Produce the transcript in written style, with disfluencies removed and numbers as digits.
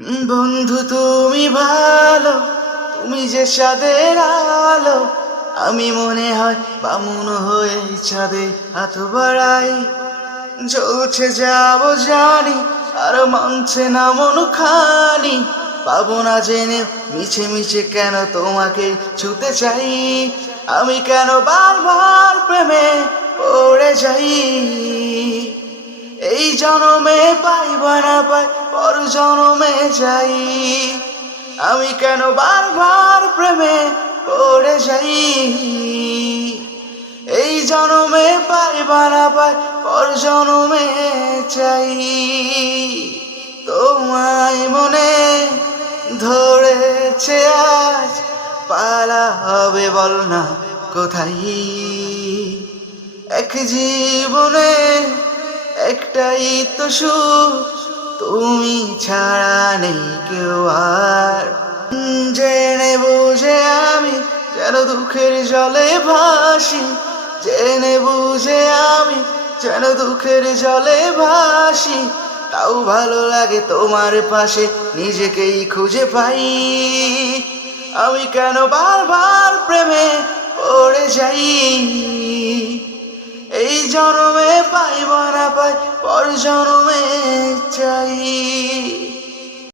বন্ধু তুমি ভালো, তুমি যে চাঁদের আলো। আমি মনে হয় বামুন হয়ে চাঁদে হাত বাড়াই। জ্বলছে যাব জানি, আর মানছে না মন খানি। পাবো না জেনে মিছে মিছে কেন তোমাকে ছুতে চাই। আমি কেন বারবার প্রেমে পড়ে যাই। এই জনমে পাই বা না পাই, পর জনমে যাই। আমি কেন বারবার প্রেমে পড়ে যাই। এই জনমে পাই বা না পাই, পর জনমে চাই। তোমায় মনে ধরেছে আজ, পালা হবে বল না কোথায়। এক জীবনে একটাই তো সুখ, তুমি ছাড়া নেই কেউ আর। জেনে বুঝে আমি যেন দুঃখের জলে ভাসি। জেনে বুঝে আমি যেন দুঃখের জলে ভাসি। তাও ভালো লাগে তোমার পাশে নিজেকেই খুঁজে পাই। আমি কেন বারবার প্রেমে পড়ে যাই। এই জনমে পাই বা না পাই, পর জনমে চাই।